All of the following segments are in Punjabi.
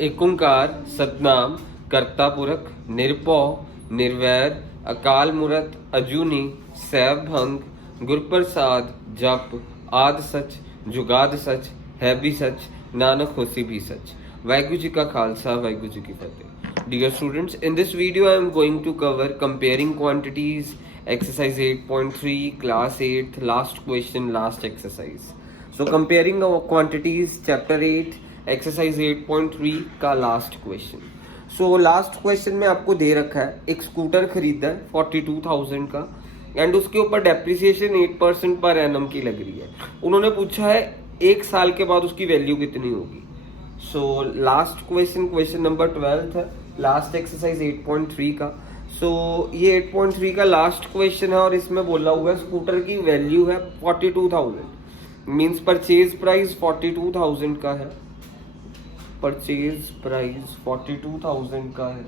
एक ओंकार सतनाम कर्ता पुरख निरपौ निर्वैर अकाल मूरत अजूनी सैभ भंग गुरप्रसाद जप आद सच जुगाद सच है भी सच नानक होसी भी सच। वाहिगुरु जी का खालसा वाहिगुरु जी की फतेह। Dear students, in this video I am going to cover comparing quantities, exercise 8.3, class 8, last question, last exercise. So comparing our quantities, chapter 8, exercise 8.3 का last question. So last question में आपको दे रखा है एक स्कूटर खरीदा है 42,000 का एंड उसके ऊपर डेप्रिसिएशन 8% पर एनम की लग रही है। उन्होंने पूछा है एक साल के बाद उसकी वैल्यू कितनी होगी। सो लास्ट क्वेश्चन नंबर 12 है, लास्ट एक्सरसाइज 8.3 का। सो ये 8.3 का लास्ट क्वेश्चन है और इसमें बोला हुआ है स्कूटर की वैल्यू है 42,000, मींस परचेज प्राइस 42,000 का है, परचेज प्राइस 42,000 का है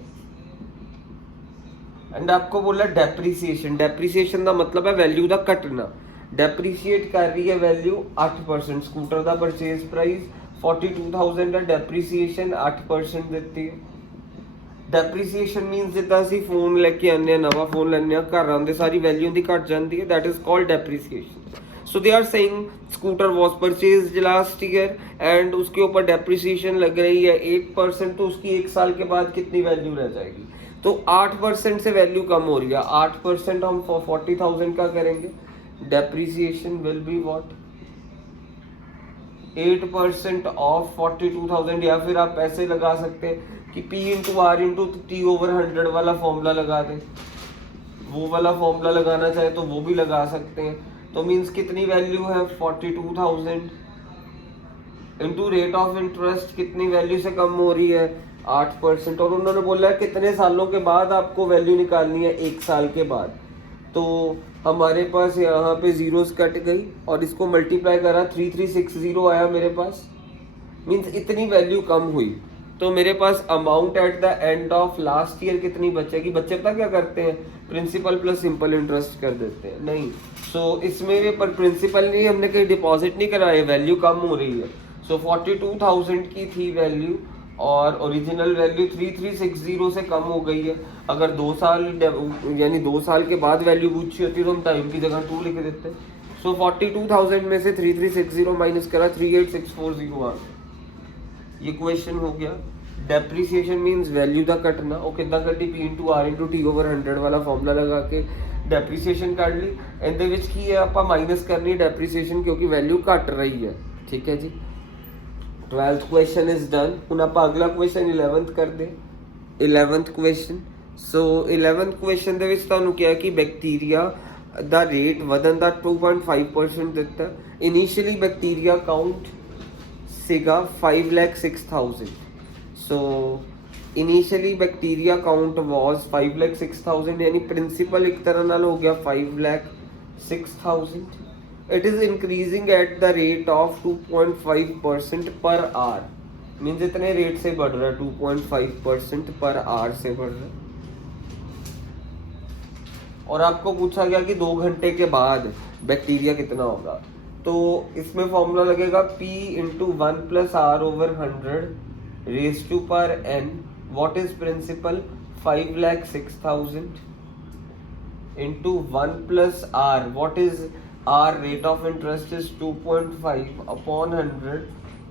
एंड आपको बोला डेप्रीसिएशन का मतलब है वैल्यू का कटना। डेप्रीशिएट कर रही है वैल्यू 8%, स्कूटर का परचेज प्राइस 42,000 है, डेप्रीसिएशन 8% देती है। डेप्रीसिएशन मीनस जिदा ਅਸੀਂ फोन लेके आने नवा फोन लेने घर आते सारी वैल्यू दी घट जाती है, that is called depreciation. So they are saying scooter was purchased last year and उसके ऊपर डेप्रीसिएशन लग रही है 8%, तो उसकी एक साल के बाद कितनी वैल्यू रह जाएगी? तो 8% से वैल्यू कम हो रही है। 8% हम 40,000 का करेंगे, depreciation will be what 8% of 42,000, या फिर आप ऐसे लगा सकते हैं कि P into are into T/100 वाला फॉर्मूला लगा दें। वो वाला फॉर्मूला लगाना चाहे तो वो भी लगा सकते हैं। तो मींस कितनी वैल्यू है 42,000 इंटू रेट ऑफ इंटरेस्ट कितनी वैल्यू से कम हो रही है 8%, और उन्होंने बोला है कितने सालों के बाद आपको वैल्यू निकालनी है, एक साल के बाद। तो हमारे पास यहाँ पे जीरोस कट गई और इसको मल्टीप्लाई करा 3360 आया मेरे पास, मींस इतनी वैल्यू कम हुई। तो मेरे पास amount at the end of last year कितनी बचेगी? बच्चे पता क्या करते हैं, प्रिंसिपल प्लस सिंपल इंटरेस्ट कर देते हैं, नहीं। सो इसमें भी पर प्रिंसिपल नहीं, हमने कहीं डिपॉजिट नहीं कराया, वैल्यू कम हो रही है। सो 42,000 की थी वैल्यू और ओरिजिनल वैल्यू 3360 से कम हो गई है। अगर 2 साल यानी 2 साल के बाद वैल्यू पूछी होती तो हम टाइम की जगह 2 लिख देते। सो 42,000 में से 3360 माइनस करा 38640 आ गया। ये क्वेश्चन हो गया। डेप्रीसिएशन मींस वैल्यू का कटना, और कितना कटी P into are into T/100 वाला फॉर्मूला लगा के डेप्रीसिएशन काट ली। ਇਹਦੇ ਵਿੱਚ ਕੀ ਹੈ ਆਪਾਂ माइनस करनी डेप्रीसिएशन क्योंकि वैल्यू घट रही है। ठीक है जी, 12th क्वेश्चन इज डन। ਹੁਣ ਆਪਾਂ ਅਗਲਾ क्वेश्चन 11th ਕਰਦੇ। 11th question. सो 11th क्वेश्चन ਦੇ ਵਿੱਚ ਤੁਹਾਨੂੰ ਕਿਹਾ ਕਿ ਬੈਕਟੀਰੀਆ ਦਾ ਰੇਟ ਵਧਣ ਦਾ 2.5% ਦਿੱਤਾ। ਇਨੀਸ਼ੀਅਲੀ ਬੈਕਟੀਰੀਆ ਕਾਊਂਟ सीगा 5,06,000। So initially bacteria count was 5,06,000, यानी प्रिंसिपल एक तरह नाल हो गया 5,06,000। It is increasing at the rate of 2.5% per hour, means इतने रेट से बढ़ रहा है, 2.5% पर आवर से बढ़ रहा है। और आपको पूछा गया कि 2 घंटे के बाद बैक्टीरिया कितना होगा, तो इसमें फॉर्मूला लगेगा P into 1 plus R over 100 raise to पर n। What is principal 5,06,000 into 1 plus R, what is R rate of interest is 2.5 upon 100।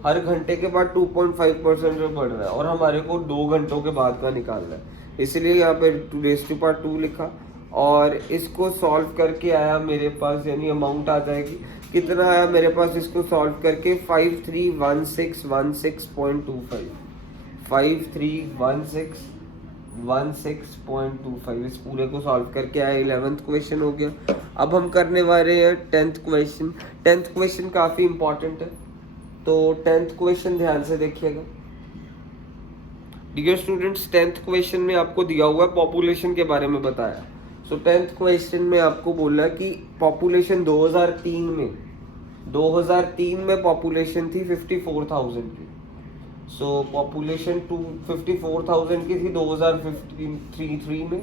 हर घंटे के बाद 2.5% में बढ़ रहा है और हमारे को 2 घंटों के बाद का निकालना है, इसलिए यहाँ पे रेज टू पर 2 लिखा और इसको सॉल्व करके आया मेरे पास, यानी अमाउंट आ जाएगी कितना आया मेरे पास इसको सॉल्व करके 531616.25, 531616.25। इस पूरे को सॉल्व करके आया। 11th क्वेश्चन हो गया। अब हम करने वाले हैं 10th क्वेश्चन। 10th क्वेश्चन काफ़ी इंपॉर्टेंट है, तो 10th क्वेश्चन ध्यान से देखिएगा। डियर स्टूडेंट्स, 10th क्वेश्चन में आपको दिया हुआ है पॉपुलेशन के बारे में बताया। सो 10th क्वेश्चन में आपको बोला कि पॉपुलेशन 2003 में पॉपुलेशन थी 54,000 की। सो पॉपुलेशन 54,000 की थी 2003 में।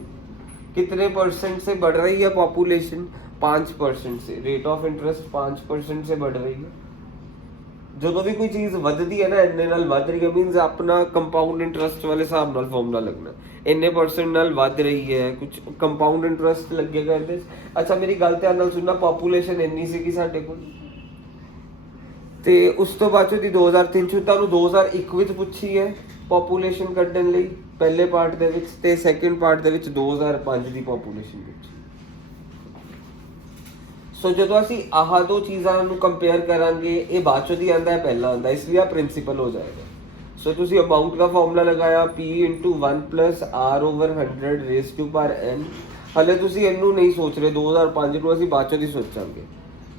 कितने परसेंट से बढ़ रही है पॉपुलेशन? 5% से। रेट ऑफ इंटरेस्ट 5% से बढ़ रही है। ਜਦੋਂ ਵੀ ਕੋਈ ਚੀਜ਼ ਵੱਧਦੀ ਹੈ ਨਾ ਇੰਨੇ ਨਾਲ ਵੱਧ ਰਹੀ ਹੈ ਮੀਨਸ ਆਪਣਾ ਕੰਪਾਊਂਡ ਇੰਟਰਸਟ ਵਾਲੇ ਹਿਸਾਬ ਨਾਲ ਫਾਰਮੂਲਾ ਲੱਗਣਾ, ਇੰਨੇ % ਨਾਲ ਵੱਧ ਰਹੀ ਹੈ, ਕੁਝ ਕੰਪਾਊਂਡ ਇੰਟਰਸਟ ਲੱਗੇਗਾ ਇਹਦੇ 'ਚ। ਅੱਛਾ ਮੇਰੀ ਗੱਲ ਧਿਆਨ ਨਾਲ ਸੁਣਨਾ, ਪੋਪੂਲੇਸ਼ਨ ਇੰਨੀ ਸੀਗੀ ਸਾਡੇ ਕੋਲ, ਤੇ ਉਸ ਤੋਂ ਬਾਅਦ ਚੋਂ ਦੀ 2003 ਚ ਤੁਹਾਨੂੰ 2001 ਵਿੱਚ ਪੁੱਛੀ ਹੈ ਪੋਪੂਲੇਸ਼ਨ ਕੱਢਣ ਲਈ ਪਹਿਲੇ ਪਾਰਟ ਦੇ ਵਿੱਚ, ਤੇ ਸੈਕੰਡ ਪਾਰਟ ਦੇ ਵਿੱਚ 2005 ਦੀ ਪੋਪੂਲੇਸ਼ਨ ਪੁੱਛੀ। ਸੋ ਜਦੋਂ ਅਸੀਂ ਆਹ ਦੋ ਚੀਜ਼ਾਂ ਨੂੰ ਕੰਪੇਅਰ ਕਰਾਂਗੇ, ਇਹ ਬਾਅਦ ਚੋਂ ਦੀ ਆਂਦਾ ਹੈ ਪਹਿਲਾਂ ਆਂਦਾ, ਇਸ ਲਈ ਆ ਪ੍ਰਿੰਸੀਪਲ ਹੋ ਜਾਏਗਾ। ਸੋ ਤੁਸੀਂ ਅਮਾਉਂਟ ਦਾ ਫਾਰਮੂਲਾ ਲਗਾਇਆ P × 1 + R/100 raise to power n। ਹਲੇ ਤੁਸੀਂ ਇਹਨੂੰ ਨਹੀਂ ਸੋਚ ਰਹੇ, 2005 ਨੂੰ ਅਸੀਂ ਬਾਅਦ ਚੋਂ ਦੀ ਸੋਚਾਂਗੇ।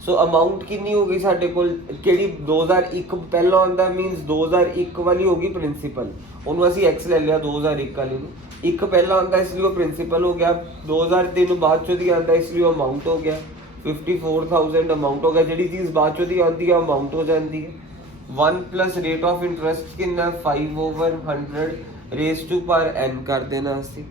ਸੋ ਅਮਾਉਂਟ ਕਿੰਨੀ ਹੋ ਗਈ ਸਾਡੇ ਕੋਲ, ਕਿਹੜੀ 2001 ਪਹਿਲਾਂ ਆਂਦਾ ਮੀਨਸ 2001 ਵਾਲੀ ਹੋ ਗਈ ਪ੍ਰਿੰਸੀਪਲ, ਉਹਨੂੰ ਅਸੀਂ x ਲੈ ਲਿਆ 2001 ਵਾਲੀ ਨੂੰ, ਇੱਕ ਪਹਿਲਾਂ ਆਂਦਾ ਇਸ ਲਈ ਉਹ ਪ੍ਰਿੰਸੀਪਲ ਹੋ ਗਿਆ, 2003 ਬਾਅਦ ਚੋਂ ਦੀ ਆਂਦਾ ਇਸ ਲਈ ਉਹ ਅਮਾਉਂਟ ਹੋ ਗਿਆ, 54,000 ਅਮਾਉਂਟ ਹੋ ਗਿਆ। ਜਿਹੜੀ ਚੀਜ਼ ਬਾਅਦ ਚੋਂ ਦੀ ਆਉਂਦੀ ਹੈ ਅਮਾਉਂਟ ਹੋ ਜਾਂਦੀ ਹੈ। 1 + ਰੇਟ ਆਫ ਇੰਟਰਸਟ ਕਿੰਨਾ 5/100 ਰੇਜ਼ ਟੂ ਪਾਵਰ n ਕਰ ਦੇਣਾ ਅਸੀਂ।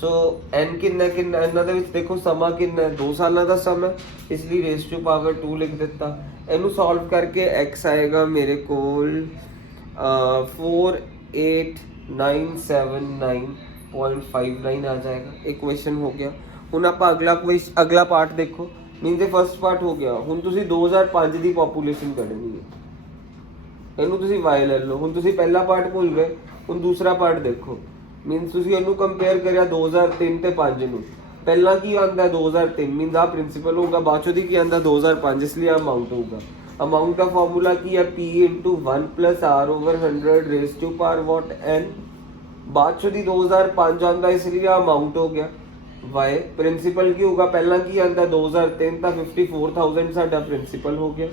ਸੋ n ਕਿੰਨਾ ਇਹਨਾਂ ਦੇ ਵਿੱਚ ਦੇਖੋ ਸਮਾਂ ਕਿੰਨਾ ਹੈ, 2 ਸਾਲਾਂ ਦਾ ਸਮਾਂ, ਇਸ ਲਈ ਰੇਜ਼ ਟੂ ਪਾਵਰ 2 ਲਿਖ ਦਿੱਤਾ। ਇਹਨੂੰ ਸੋਲਵ ਕਰਕੇ x ਆਏਗਾ ਮੇਰੇ ਕੋਲ 48979.59 ਆ ਜਾਏਗਾ। ਇਹ ਕੁਐਸਚਨ ਹੋ ਗਿਆ। ਹੁਣ ਆਪਾਂ ਅਗਲਾ ਪਾਰਟ ਦੇਖੋ, ਮੀਨਸ ਇਹ ਫਸਟ ਪਾਰਟ ਹੋ ਗਿਆ। ਹੁਣ ਤੁਸੀਂ 2005 ਦੀ ਪੋਪੂਲੇਸ਼ਨ ਕੱਢਣੀ ਹੈ, ਇਹਨੂੰ ਤੁਸੀਂ y ਲੈ ਲਓ। ਹੁਣ ਤੁਸੀਂ ਪਹਿਲਾ ਪਾਰਟ ਭੁੱਲ ਗਏ, ਹੁਣ ਦੂਸਰਾ ਪਾਰਟ ਦੇਖੋ, ਮੀਨਸ ਤੁਸੀਂ ਇਹਨੂੰ ਕੰਪੇਅਰ ਕਰਿਆ 2003 ਤੇ 5 ਨੂੰ। ਪਹਿਲਾਂ ਕੀ ਆਉਂਦਾ 2003 ਮੀਨਸ ਆ ਪ੍ਰਿੰਸੀਪਲ ਹੋਊਗਾ, ਬਾਅਦ ਚੋਂ ਦੀ ਕੀ ਆਉਂਦਾ 2005, ਇਸ ਲਈ ਅਮਾਉਂਟ ਹੋਊਗਾ। ਅਮਾਉਂਟ ਦਾ ਫਾਰਮੂਲਾ ਕੀ ਹੈ P × 1 + R/100 raise to power n। ਬਾਅਦ ਚੋਂ ਦੀ 2005 ਆਉਂਦਾ, ਇਸ ਲਈ ਅਮਾਉਂਟ ਹੋ ਗਿਆ। y ਪ੍ਰਿੰਸੀਪਲ ਕੀ ਹੋਊਗਾ, ਪਹਿਲਾਂ ਕੀ ਆਉਂਦਾ 2003 ਤਾਂ 54,000 ਸਾਡਾ ਪ੍ਰਿੰਸੀਪਲ ਹੋ ਗਿਆ।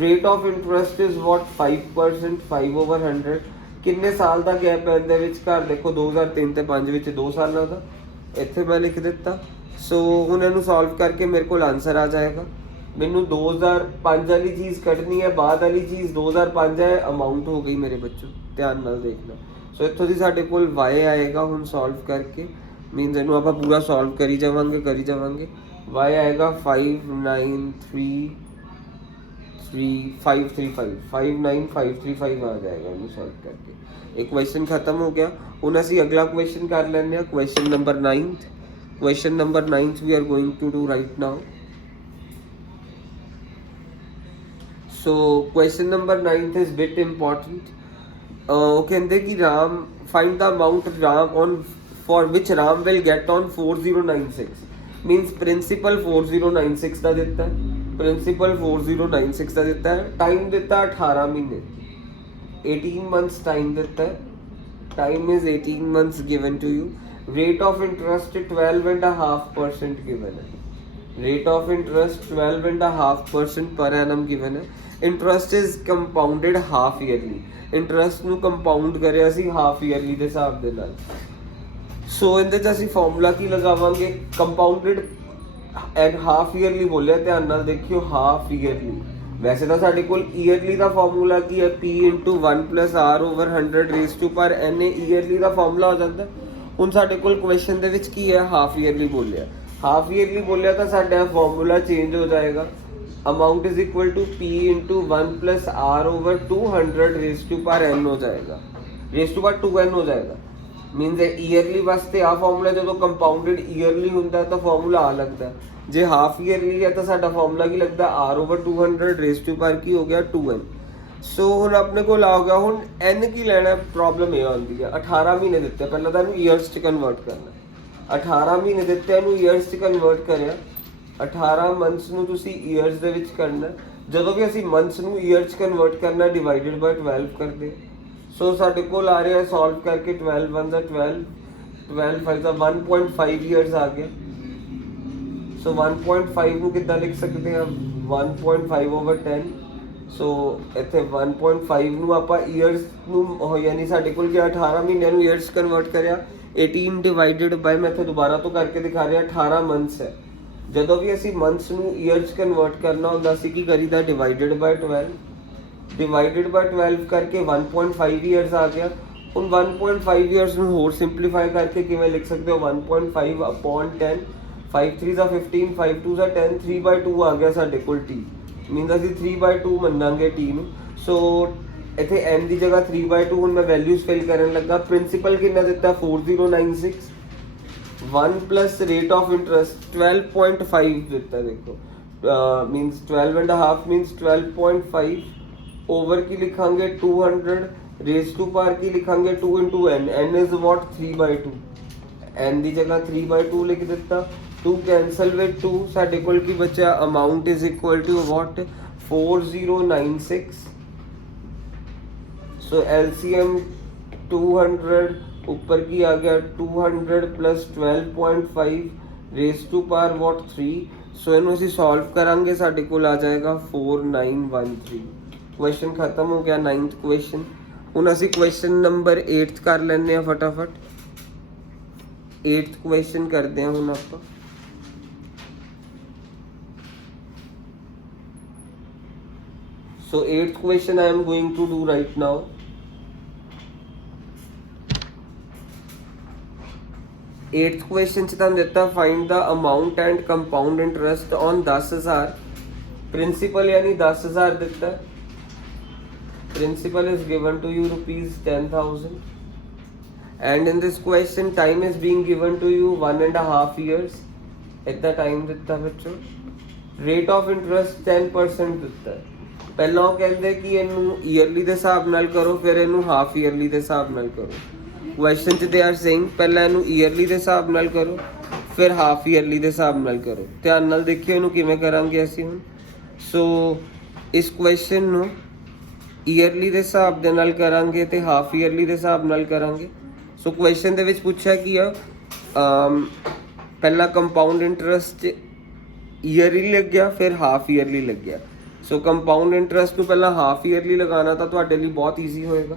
Rate of interest is what 5%, 5/100। ਕਿੰਨੇ ਸਾਲ ਦਾ ਗੈਪ ਹੈ ਇਹਦੇ ਵਿੱਚ ਘਰ ਦੇਖੋ, 2003 ਤੇ 5 ਵਿੱਚ 2 ਸਾਲਾਂ ਦਾ, ਇੱਥੇ ਮੈਂ ਲਿਖ ਦਿੱਤਾ। ਸੋ ਹੁਣ ਇਹਨੂੰ ਸੋਲਵ ਕਰਕੇ ਮੇਰੇ ਕੋਲ ਆਨਸਰ ਆ ਜਾਏਗਾ। ਮੈਨੂੰ 2005 ਵਾਲੀ ਚੀਜ਼ ਕੱਢਣੀ ਹੈ, ਬਾਅਦ ਵਾਲੀ ਚੀਜ਼ 2005 ਹੈ, ਅਮਾਉਂਟ ਹੋ ਗਈ ਮੇਰੇ ਬੱਚੋ, ਧਿਆਨ ਨਾਲ ਦੇਖਣਾ। ਸੋ ਇੱਥੋਂ ਦੀ ਸਾਡੇ ਕੋਲ y ਆਏਗਾ ਹੁਣ ਸੋਲਵ ਕਰਕੇ, ਮੀਨਸ ਇਹਨੂੰ ਆਪਾਂ ਪੂਰਾ ਸੋਲਵ ਕਰੀ ਜਾਵਾਂਗੇ y ਆਏਗਾ 59535 ਆ ਜਾਏਗਾ ਇਹਨੂੰ ਸੋਲਵ ਕਰਕੇ। एक क्वेश्चन खत्म हो गया। ਹੁਣ ਅਸੀਂ ਅਗਲਾ क्वेश्चन कर ਲੈਂਦੇ ਹਾਂ, question number 9th। Question number 9th we are going to do right now। so question number 9th is bit important। ਉਹ ਕਹਿੰਦੇ ਕਿ Ram find the amount Ram on for which Ram will get on 4096 means principal 4096 ਦਾ ਦਿੱਤਾ ਹੈ, ਪ੍ਰਿੰਸੀਪਲ 4096 ਦਾ ਦਿੱਤਾ ਹੈ, ਟਾਈਮ ਦਿੱਤਾ 18 ਮਹੀਨੇ 18 months time ਦਿੱਤਾ ਹੈ, time is 18 months given to you। rate of interest 12.5% given है, rate of interest 12.5% per annum given है। interest is compounded half yearly, interest ਨੂੰ compound ਕਰਿਆ ਸੀ half yearly ਦੇ ਹਿਸਾਬ ਦੇ ਨਾਲ। ਸੋ ਇਹਦੇ 'ਚ ਅਸੀਂ ਫਾਰਮੂਲਾ ਕੀ ਲਗਾਵਾਂਗੇ, ਕੰਪਾਊਂਡਡ ਐਂਡ ਹਾਫ ਈਅਰਲੀ ਬੋਲਿਆ, ਧਿਆਨ ਨਾਲ ਦੇਖਿਓ ਹਾਫ ਈਅਰਲੀ। ਵੈਸੇ ਤਾਂ ਸਾਡੇ ਕੋਲ ਈਅਰਲੀ ਦਾ ਫਾਰਮੂਲਾ ਕੀ ਹੈ P × 1 + R/100 raise to power n, yearly ਦਾ ਫਾਰਮੂਲਾ ਹੋ ਜਾਂਦਾ। ਹੁਣ ਸਾਡੇ ਕੋਲ ਕੁਐਸਚਨ ਦੇ ਵਿੱਚ ਕੀ ਹੈ ਹਾਫ ਈਅਰਲੀ ਬੋਲਿਆ, ਹਾਫ ਈਅਰਲੀ ਬੋਲਿਆ ਤਾਂ ਸਾਡਾ ਫਾਰਮੂਲਾ ਚੇਂਜ ਹੋ ਜਾਏਗਾ। Amount is equal to P × 1 + R/200 raise to power n ਹੋ ਜਾਏਗਾ, ਰੇਜ਼ ਟੂ ਪਾਵਰ 2n ਹੋ ਜਾਏਗਾ। ਮੀਨਸ ਈਅਰਲੀ ਵਾਸਤੇ ਆ ਫਾਰਮੂਲਾ, ਜਦੋਂ ਕੰਪਾਊਂਡਡ ਈਅਰਲੀ ਹੁੰਦਾ ਤਾਂ ਫਾਰਮੂਲਾ ਆ ਲੱਗਦਾ, ਜੇ ਹਾਫ ਈਅਰਲੀ ਹੈ ਤਾਂ ਸਾਡਾ ਫਾਰਮੂਲਾ ਕੀ ਲੱਗਦਾ R/200 ਰੇਜ਼ ਟੂ ਪਾਵਰ ਕੀ ਹੋ ਗਿਆ 2n। ਸੋ ਹੁਣ ਆਪਣੇ ਕੋਲ ਆ ਗਿਆ, ਹੁਣ n ਕੀ ਲੈਣਾ, ਪ੍ਰੋਬਲਮ ਇਹ ਆਉਂਦੀ ਹੈ 18 ਮਹੀਨੇ ਦਿੱਤੇ, ਪਹਿਲਾਂ ਤਾਂ ਇਹਨੂੰ ਈਅਰਸ 'ਚ ਕਨਵਰਟ ਕਰਨਾ, 18 ਮਹੀਨੇ ਦਿੱਤੇ ਇਹਨੂੰ ਈਅਰਸ 'ਚ ਕਨਵਰਟ ਕਰਿਆ, 18 ਮੰਥਸ ਨੂੰ ਤੁਸੀਂ ਈਅਰਸ ਦੇ ਵਿੱਚ ਕਰਨਾ। ਜਦੋਂ ਵੀ ਅਸੀਂ ਮੰਥਸ ਨੂੰ ਈਅਰ 'ਚ ਕਨਵਰਟ ਕਰਨਾ ਡਿਵਾਈਡਡ ਬਾਈ 12 ਕਰਦੇ। ਸੋ ਸਾਡੇ ਕੋਲ ਆ ਰਿਹਾ ਸੋਲਵ ਕਰਕੇ 12 1 ਦਾ 12, 12 5 ਦਾ 1.5 ਈਅਰਸ ਆ ਗਿਆ। ਸੋ 1.5 ਨੂੰ ਕਿੱਦਾਂ ਲਿਖ ਸਕਦੇ ਹਾਂ 1.5/10। ਸੋ ਇੱਥੇ 1.5 ਨੂੰ ਆਪਾਂ ਈਅਰਸ ਨੂੰ ਯਾਨੀ ਸਾਡੇ ਕੋਲ ਜੇ 18 ਮਹੀਨਿਆਂ ਨੂੰ ਈਅਰਸ ਕਨਵਰਟ ਕਰਿਆ 18 ਡਿਵਾਈਡਡ ਬਾਈ, ਮੈਂ ਇੱਥੇ ਦੁਬਾਰਾ ਤੋਂ ਕਰਕੇ ਦਿਖਾ ਰਿਹਾ 18 ਮੰਥਸ ਹੈ। ਜਦੋਂ ਵੀ ਅਸੀਂ ਮੰਥਸ ਨੂੰ ਈਅਰਸ ਕਨਵਰਟ ਕਰਨਾ ਹੁੰਦਾ ਅਸੀਂ ਕੀ ਕਰੀਦਾ ਡਿਵਾਈਡਡ ਬਾਈ 12, ਡਿਵਾਈਡਡ ਬਾਈ 12 ਕਰਕੇ 1.5 ਈਅਰਸ ਆ ਗਿਆ। ਹੁਣ 1.5 ਈਅਰਸ ਨੂੰ ਹੋਰ ਸਿੰਪਲੀਫਾਈ ਕਰਕੇ ਕਿਵੇਂ ਲਿਖ ਸਕਦੇ ਹੋ 1.5/10, 5 3 15, 5 2 10, 3/2 ਆ ਗਿਆ ਸਾਡੇ ਕੋਲ t। ਮੀਨਸ ਅਸੀਂ 3/2 ਮੰਨਾਂਗੇ t ਨੂੰ। ਸੋ ਇੱਥੇ n ਦੀ ਜਗ੍ਹਾ 3/2 ਹੁਣ ਮੈਂ ਵੈਲਿਊਜ਼ ਫਿਲ ਕਰਨ ਲੱਗਾ। ਪ੍ਰਿੰਸੀਪਲ ਕਿੰਨਾ ਦਿੱਤਾ 4096, 1 ਪਲੱਸ ਰੇਟ ਆਫ ਇੰਟਰਸਟ 12.5 ਦਿੱਤਾ। ਦੇਖੋ ਮੀਨਸ 12.5 ਮੀਨਸ 12.5 ਓਵਰ ਕੀ ਲਿਖਾਂਗੇ 200 रेज टू पावर की लिखांगे 2 into n, n is what 3/2, n ਦੀ ਜਗ੍ਹਾ 3/2 ਲਿਖ ਦਿੱਤਾ। 2 कैंसल with 2 ਸਾਡੇ ਕੋਲ ਕੀ ਬਚਿਆ amount is equal to what 4096। so LCM 200 ऊपर की आ गया 200 plus 12.5 raise to power what 3। so ਇਹਨੂੰ ਅਸੀਂ ਸੋਲਵ ਕਰਾਂਗੇ ਸਾਡੇ ਕੋਲ ਆ ਜਾਏਗਾ 4913। क्वेश्चन खत्म हो गया 9th क्वेश्चन। ਹੁਣ ਅਸੀਂ क्वेश्चन नंबर 8th कर ਲੈਂਦੇ ਆ फटाफट। 8th क्वेश्चन करते हैं ਹੁਣ ਆਪਾਂ। so 8th question I am going to do right now। 8th question ਚ ਤੁਹਾਨੂੰ ਦਿੱਤਾ find the amount and compound interest on 10000। Principal यानी 10000 ਦਿੱਤਾ। Principal is given to you rupees 10,000 and in this question time is being given to you 1.5 years। इतना टाइम ਦਿੱਤਾ ਬੱਚੋ। rate of interest 10% ਦਿੱਤਾ। ਪਹਿਲਾਂ ਉਹ ਕਹਿੰਦੇ ਕਿ ਇਹਨੂੰ ਈਅਰਲੀ ਦੇ ਹਿਸਾਬ ਨਾਲ ਕਰੋ, ਫਿਰ ਇਹਨੂੰ ਹਾਫ ਈਅਰਲੀ ਦੇ ਹਿਸਾਬ ਨਾਲ ਕਰੋ। ਕੁਐਸਚਨ 'ਚ ਦੇ ਆਰ ਸੇਇੰਗ ਪਹਿਲਾਂ ਇਹਨੂੰ ਈਅਰਲੀ ਦੇ ਹਿਸਾਬ ਨਾਲ ਕਰੋ, ਫਿਰ ਹਾਫ ਈਅਰਲੀ ਦੇ ਹਿਸਾਬ ਨਾਲ ਕਰੋ। ਧਿਆਨ ਨਾਲ ਦੇਖਿਓ ਇਹਨੂੰ ਕਿਵੇਂ ਕਰਾਂਗੇ ਅਸੀਂ ਹੁਣ। ਸੋ ਇਸ ਕੁਐਸਚਨ ਨੂੰ ਈਅਰਲੀ ਦੇ ਹਿਸਾਬ ਦੇ ਨਾਲ ਕਰਾਂਗੇ ਤੇ ਹਾਫ ਈਅਰਲੀ ਦੇ ਹਿਸਾਬ ਨਾਲ ਕਰਾਂਗੇ। ਸੋ ਕੁਐਸਚਨ ਦੇ ਵਿੱਚ ਪੁੱਛਿਆ ਕੀ ਆ ਪਹਿਲਾਂ ਕੰਪਾਊਂਡ ਇੰਟਰਸਟ ਈਅਰਲੀ ਲੱਗਿਆ ਫਿਰ ਹਾਫ ਈਅਰਲੀ ਲੱਗਿਆ। ਸੋ ਕੰਪਾਊਂਡ ਇੰਟਰਸਟ ਨੂੰ ਪਹਿਲਾਂ ਹਾਫ ਈਅਰਲੀ ਲਗਾਉਣਾ ਤਾਂ ਤੁਹਾਡੇ ਲਈ ਬਹੁਤ ਈਜ਼ੀ ਹੋਏਗਾ।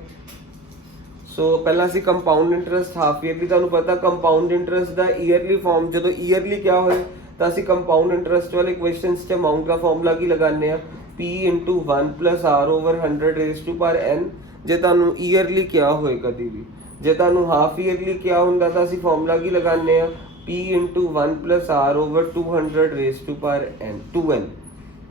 ਸੋ ਪਹਿਲਾਂ ਅਸੀਂ ਕੰਪਾਊਂਡ ਇੰਟਰਸਟ ਹਾਫ ਈਅਰਲੀ, ਤੁਹਾਨੂੰ ਪਤਾ ਕੰਪਾਊਂਡ ਇੰਟਰਸਟ ਦਾ ਈਅਰਲੀ ਫਾਰਮ ਜਦੋਂ ਈਅਰਲੀ ਕਿਆ ਹੋਏ ਤਾਂ ਅਸੀਂ ਕੰਪਾਊਂਡ ਇੰਟਰਸਟ ਵਾਲੇ ਕੁਐਸਚਨਸ 'ਚ ਅਮਾਊਂਟ ਦਾ ਫਾਰਮੂਲਾ ਕੀ ਲਗਾਉਂਦੇ ਆ p into 1 plus r over 100 raised to power n। ਜੇ ਤੁਹਾਨੂੰ ਈਅਰਲੀ ਕਿਹਾ ਹੋਏ ਕਦੀ ਵੀ, ਜੇ ਤੁਹਾਨੂੰ ਹਾਫ ਈਅਰਲੀ ਕਿਹਾ ਹੁੰਦਾ ਤਾਂ ਅਸੀਂ ਫਾਰਮੂਲਾ ਕੀ ਲਗਾਉਂਦੇ ਆ p into 1 plus r over 200 raised to power n 2n।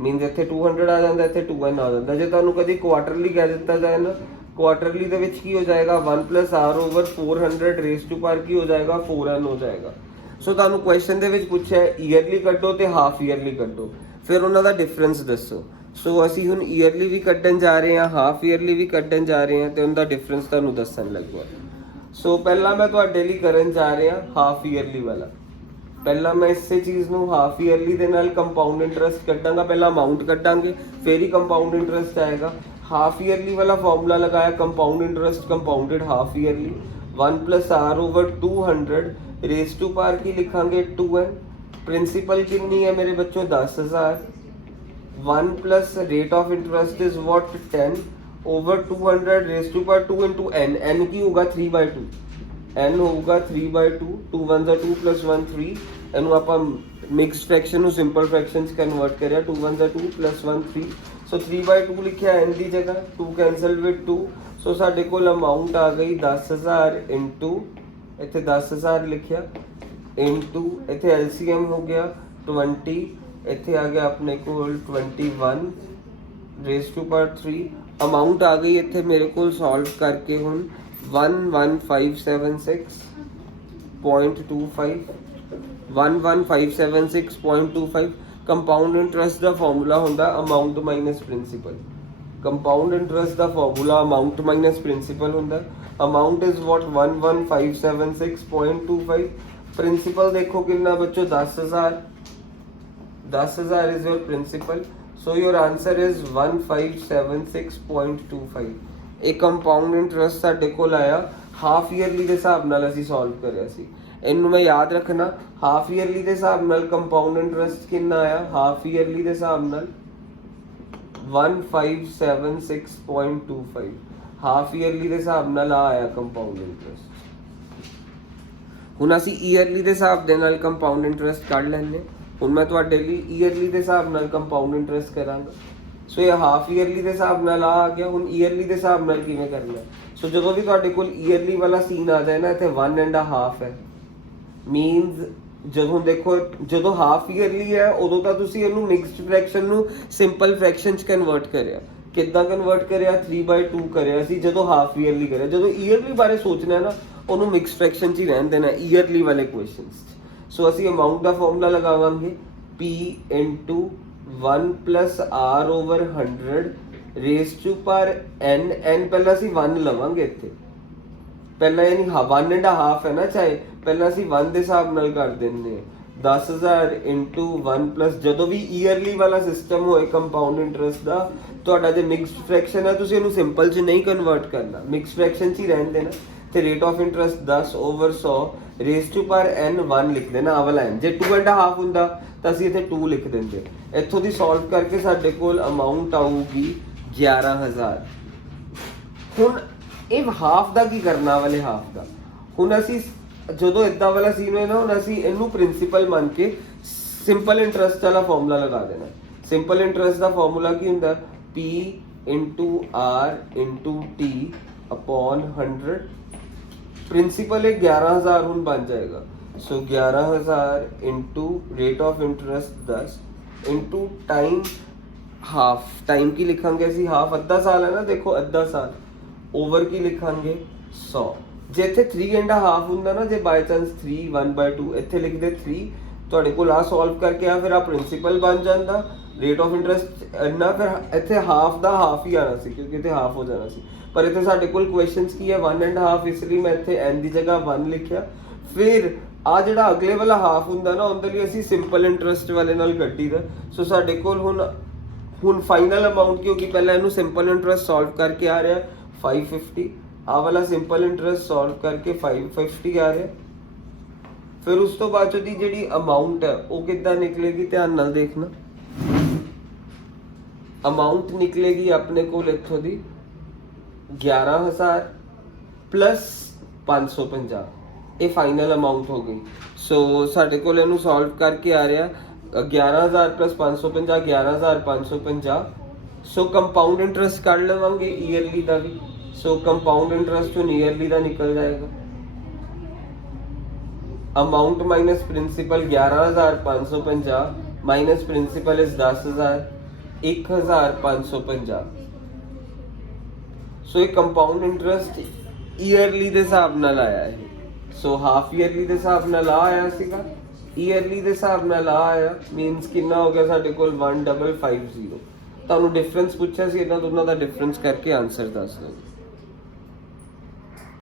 Means ਇੱਥੇ 200 ਆ ਜਾਂਦਾ, ਇੱਥੇ 2n ਆ ਜਾਂਦਾ। ਜੇ ਤੁਹਾਨੂੰ ਕਦੀ ਕੁਆਟਰਲੀ ਕਹਿ ਦਿੱਤਾ ਜਾਏ ਨਾ, ਕੁਆਟਰਲੀ ਦੇ ਵਿੱਚ ਕੀ ਹੋ ਜਾਏਗਾ 1 plus r over 400 raised to power ਕੀ ਹੋ ਜਾਏਗਾ 4n ਹੋ ਜਾਏਗਾ। ਸੋ ਤੁਹਾਨੂੰ ਕੁਐਸਚਨ ਦੇ ਵਿੱਚ ਪੁੱਛਿਆ ਈਅਰਲੀ ਕੱਢੋ ਤੇ ਹਾਫ ਈਅਰਲੀ ਕੱਢੋ, ਫਿਰ ਉਹਨਾਂ ਦਾ ਡਿਫਰੈਂਸ ਦੱਸੋ। ਸੋ ਅਸੀਂ ਹੁਣ ਈਅਰਲੀ ਵੀ ਕੱਢਣ ਜਾ ਰਹੇ ਹਾਂ, ਹਾਫ ਈਅਰਲੀ ਵੀ ਕੱਢਣ ਜਾ ਰਹੇ ਹਾਂ ਤੇ ਉਹਦਾ ਡਿਫਰੈਂਸ ਤੁਹਾਨੂੰ ਦੱਸਣ ਲੱਗਿਆ। ਸੋ ਪਹਿਲਾਂ ਮੈਂ ਤੁਹਾਡੇ ਲਈ ਕਰਨ ਜਾ ਰਿਹਾ ਹਾਫ ਈਅਰਲੀ ਵਾਲਾ। ਪਹਿਲਾਂ ਮੈਂ ਇਸੇ ਚੀਜ਼ ਨੂੰ ਹਾਫ ਈਅਰਲੀ ਦੇ ਨਾਲ ਕੰਪਾਊਂਡ ਇੰਟਰਸਟ ਕੱਢਾਂਗਾ। ਪਹਿਲਾਂ ਅਮਾਊਂਟ ਕੱਢਾਂਗੇ ਫਿਰ ਹੀ ਕੰਪਾਊਂਡ ਇੰਟਰਸਟ ਆਏਗਾ। ਹਾਫ ਈਅਰਲੀ ਵਾਲਾ ਫਾਰਮੂਲਾ ਲਗਾਇਆ compound interest compounded half yearly 1 plus r over 200 raise to power की लिखांगे 2n। प्रिंसिपल कितनी है मेरे बच्चों 10,000। 1 plus rate of interest is what 10 over 200 raise to power 2 into n। n की होगा 3/2, n होगा 3/2। 2 1 2 plus 1 3। ਇਹਨੂੰ ਆਪਾਂ ਮਿਕਸ ਫ੍ਰੈਕਸ਼ਨ ਨੂੰ ਸਿੰਪਲ ਫ੍ਰੈਕਸ਼ਨ 'ਚ ਕਨਵਰਟ ਕਰਿਆ 2 1 2 plus 1 3। ਸੋ 3/2 ਲਿਖਿਆ n ਦੀ ਜਗ੍ਹਾ, 2 ਕੈਂਸਲ ਵਿਦ 2। ਸੋ ਸਾਡੇ ਕੋਲ ਅਮਾਊਂਟ ਆ ਗਈ 10,000 ਇੰਟੂ ਇੱਥੇ 10,000 ਲਿਖਿਆ ਇੰਟੂ ਇੱਥੇ LCM ਹੋ ਗਿਆ 20, ਇੱਥੇ ਆ ਗਿਆ ਆਪਣੇ ਕੋਲ 21 रेज टू पावर 3। ਅਮਾਊਂਟ ਆ ਗਈ ਇੱਥੇ ਮੇਰੇ ਕੋਲ ਸੋਲਵ ਕਰਕੇ ਹੁਣ 11576.25 11576.25। ਕੰਪਾਊਂਡ ਇੰਟਰਸਟ ਦਾ ਫਾਰਮੂਲਾ ਹੁੰਦਾ amount minus principal. Compound interest ਦਾ ਫਾਰਮੂਲਾ ਅਮਾਊਂਟ ਮਾਈਨਸ ਪ੍ਰਿੰਸੀਪਲ ਹੁੰਦਾ। Amount is what 11576.25। प्रिंसिपल देखो कितना बच्चों 10,000। 10,000 is your principal. So your answer is 1576.25। एक कंपाउंड इंटरस्ट साडे कोल आया हाफ ईयरली दे हिसाब नाल असीं सॉल्व करिया सी। इनू मैं याद रखना हाफ ईयरली दे हिसाब नाल कंपाउंड इंटरस्ट कितना आया हाफ ईयरली दे हिसाब नाल 1576.25। ਹਾਫ ਈਅਰਲੀ ਦੇ ਹਿਸਾਬ ਨਾਲ ਆ ਆਇਆ ਕੰਪਾਊਂਡ ਇੰਟਰਸਟ। ਹੁਣ ਅਸੀਂ ਈਅਰਲੀ ਦੇ ਹਿਸਾਬ ਦੇ ਨਾਲ ਕੰਪਾਊਂਡ ਇੰਟਰਸਟ ਕੱਢ ਲੈਂਦੇ। ਹੁਣ ਮੈਂ ਤੁਹਾਡੇ ਲਈ ਈਅਰਲੀ ਦੇ ਹਿਸਾਬ ਨਾਲ ਕੰਪਾਊਂਡ ਇੰਟਰਸਟ ਕਰਾਂਗਾ। ਸੋ ਇਹ ਹਾਫ ਈਅਰਲੀ ਦੇ ਹਿਸਾਬ ਨਾਲ ਆ ਗਿਆ। ਹੁਣ ਈਅਰਲੀ ਦੇ ਹਿਸਾਬ ਨਾਲ ਕਿਵੇਂ ਕਰਨਾ? ਸੋ ਜਦੋਂ ਵੀ ਤੁਹਾਡੇ ਕੋਲ ਈਅਰਲੀ ਵਾਲਾ ਸੀਨ ਆ ਜਾਏ ਨਾ ਇੱਥੇ 1.5 ਹੈ, ਮੀਨਸ ਜਦੋਂ ਦੇਖੋ ਜਦੋਂ ਹਾਫ ਈਅਰਲੀ ਹੈ ਉਦੋਂ ਤਾਂ ਤੁਸੀਂ ਇਹਨੂੰ ਮਿਕਸਡ ਫ੍ਰੈਕਸ਼ਨ ਨੂੰ ਸਿੰਪਲ ਫ੍ਰੈਕਸ਼ਨ ਚ ਕਨਵਰਟ ਕਰਿਆ। ਕਿੱਦਾਂ ਕਨਵਰਟ ਕਰਿਆ? 3/2 ਕਰਿਆ ਸੀ ਜਦੋਂ ਹਾਫ ਈਅਰਲੀ ਕਰਿਆ। ਜਦੋਂ ਈਅਰਲੀ ਬਾਰੇ ਸੋਚਣਾ ਨਾ ਉਹਨੂੰ ਮਿਕਸਡ ਫ੍ਰੈਕਸ਼ਨ ਚ ਹੀ ਰਹਿਣ ਦੇਣਾ ਈਅਰਲੀ ਵਾਲੇ ਕੁਐਸਚਨਸ। ਸੋ ਅਸੀਂ ਅਮਾਉਂਟ ਦਾ ਫਾਰਮੂਲਾ ਲਗਾਵਾਂਗੇ p into 1 plus r over 100 raised to power n। n ਪਹਿਲਾਂ ਅਸੀਂ 1 ਲਵਾਂਗੇ ਇੱਥੇ, ਪਹਿਲਾਂ ਯਾਨੀ 1.5 ਹੈ ਨਾ, ਚਾਹੇ ਪਹਿਲਾਂ ਅਸੀਂ 1 ਦੇ ਹਿਸਾਬ ਨਾਲ ਕਰ ਦਿੰਦੇ 10,000 into 1 plus ਜਦੋਂ ਵੀ ਈਅਰਲੀ ਵਾਲਾ ਸਿਸਟਮ ਹੋਏ ਕੰਪਾਊਂਡ ਇੰਟਰਸਟ ਦਾ, ਤੁਹਾਡਾ ਜੇ ਮਿਕਸਡ ਫ੍ਰੈਕਸ਼ਨ ਹੈ ਤੁਸੀਂ ਇਹਨੂੰ ਸਿੰਪਲ 'ਚ ਨਹੀਂ ਕਨਵਰਟ ਕਰਨਾ, ਮਿਕਸਡ ਫ੍ਰੈਕਸ਼ਨ 'ਚ ਹੀ ਰਹਿਣ ਦੇਣਾ। ਤੇ rate of interest 10/100 raise to power n 1 ਲਿਖ ਦੇਣਾ ਆਹ ਵਾਲਾ n। ਜੇ 2.5 ਹੁੰਦਾ ਤਾਂ ਅਸੀਂ ਇੱਥੇ 2 ਲਿਖ ਦਿੰਦੇ। ਇੱਥੋਂ ਦੀ ਸੋਲਵ ਕਰਕੇ ਸਾਡੇ ਕੋਲ ਅਮਾਉਂਟ ਆਊਗੀ 11,000। ਹੁਣ ਇਹ ਹਾਫ ਦਾ ਕੀ ਕਰਨਾ ਵਾਲੇ ਹਾਫ ਦਾ? ਹੁਣ ਅਸੀਂ ਜਦੋਂ ਇਦਾਂ ਵਾਲਾ ਸੀਨ ਹੋਏ ਨਾ, ਹੁਣ ਅਸੀਂ ਇਹਨੂੰ ਪ੍ਰਿੰਸੀਪਲ ਮੰਨ ਕੇ ਸਿੰਪਲ ਇੰਟਰਸਟ ਵਾਲਾ ਫਾਰਮੂਲਾ ਲਗਾ ਦੇਣਾ। ਸਿੰਪਲ ਇੰਟਰਸਟ ਦਾ ਫਾਰਮੂਲਾ ਕੀ ਹੁੰਦਾ? p into r into t upon 100। Principal ਇਹ 11,000 ਹੁਣ ਬਣ ਜਾਏਗਾ। So 11,000 into rate of interest 10 into time half. Time ਕੀ ਲਿਖਾਂਗੇ ਅਸੀਂ? ਹਾਫ ਅੱਧਾ ਸਾਲ ਹੈ ਨਾ, ਦੇਖੋ ਅੱਧਾ ਸਾਲ। ਓਵਰ ਕੀ ਲਿਖਾਂਗੇ? 100। ਜੇ ਇੱਥੇ 3.5 ਹੁੰਦਾ ਨਾ, ਜੇ ਬਾਈ ਚਾਂਸ 3 1/2 ਇੱਥੇ ਲਿਖਦੇ 3, ਤੁਹਾਡੇ ਕੋਲ ਆ ਸੋਲਵ ਕਰਕੇ ਆ ਫਿਰ ਆ ਪ੍ਰਿੰਸੀਪਲ ਬਣ ਜਾਂਦਾ। ਰੇਟ ਆਫ ਇੰਟਰਸਟ ਇੰਨਾ, ਫਿਰ ਇੱਥੇ ਹਾਫ ਦਾ ਹਾਫ ਹੀ ਆਣਾ ਸੀ ਕਿਉਂਕਿ ਇੱਥੇ ਹਾਫ ਹੋ ਜਾਣਾ ਸੀ। ਪਰ ਇੱਥੇ ਸਾਡੇ ਕੋਲ ਕੁਐਸਚਨਸ ਕੀ ਹੈ? 1.5, ਇਸ ਲਈ ਮੈਂ ਇੱਥੇ n ਦੀ ਜਗ੍ਹਾ 1 ਲਿਖਿਆ। ਫਿਰ ਆ ਜਿਹੜਾ ਅਗਲੇ ਵਾਲਾ ਹਾਫ ਹੁੰਦਾ ਨਾ, ਉਹਦੇ ਲਈ ਅਸੀਂ ਸਿੰਪਲ ਇੰਟਰਸਟ ਵਾਲੇ ਨਾਲ ਕੱਢੀ ਦਾ। ਸੋ ਸਾਡੇ ਕੋਲ ਹੁਣ ਫਾਈਨਲ ਅਮਾਉਂਟ, ਕਿਉਂਕਿ ਪਹਿਲਾਂ ਇਹਨੂੰ ਸਿੰਪਲ ਇੰਟਰਸਟ ਸੋਲਵ ਕਰਕੇ ਆ ਰਿਹਾ 550, ਆ ਵਾਲਾ ਸਿੰਪਲ ਇੰਟਰਸਟ ਸੋਲਵ ਕਰਕੇ 550 ਆ ਰਿਹਾ। ਫਿਰ ਉਸ ਤੋਂ ਬਾਅਦ ਦੀ ਜਿਹੜੀ ਅਮਾਉਂਟ ਹੈ ਉਹ ਕਿੱਦਾਂ ਨਿਕਲੇਗੀ? ਧਿਆਨ ਨਾਲ ਦੇਖਣਾ। ਅਮਾਉਂਟ ਨਿਕਲੇਗੀ ਆਪਣੇ ਕੋਲ ਇੱਥੋਂ ਦੀ 11,000 ਪਲੱਸ 550। ਇਹ ਫਾਈਨਲ ਅਮਾਉਂਟ ਹੋ ਗਈ। ਸੋ ਸਾਡੇ ਕੋਲ ਇਹਨੂੰ ਸੋਲਵ ਕਰਕੇ ਆ ਰਿਹਾ 11,000 ਪਲੱਸ 550, 11,550। ਸੋ ਕੰਪਾਊਂਡ ਇੰਟਰਸਟ ਕੱਢ ਲਵਾਂਗੇ ਈਅਰਲੀ ਦਾ ਵੀ। ਸੋ ਕੰਪਾਊਂਡ ਇੰਟਰਸਟ ਤੋਂ ਈਅਰਲੀ ਦਾ ਨਿਕਲ ਜਾਏਗਾ। Amount minus principal 11,550 minus principal is 10,000, 1,550। ਸੋ ਇਹ ਕੰਪਾਊਂਡ ਇੰਟਰਸਟ ਈਅਰਲੀ ਦੇ ਹਿਸਾਬ ਨਾਲ ਆਇਆ ਹੈ। ਸੋ ਹਾਫ ਈਅਰਲੀ ਦੇ ਹਿਸਾਬ ਨਾਲ ਆ ਆਇਆ ਸੀਗਾ, ਈਅਰਲੀ ਦੇ ਹਿਸਾਬ ਨਾਲ ਆ ਆਇਆ। ਮੀਨਸ ਕਿੰਨਾ ਹੋ ਗਿਆ ਸਾਡੇ ਕੋਲ? 1550। ਤੁਹਾਨੂੰ ਡਿਫਰੈਂਸ ਪੁੱਛਿਆ ਸੀ, ਇਹਨਾਂ ਦੋਨਾਂ ਦਾ ਡਿਫਰੈਂਸ ਕਰਕੇ ਆਨਸਰ ਦੱਸ ਦਿਓ।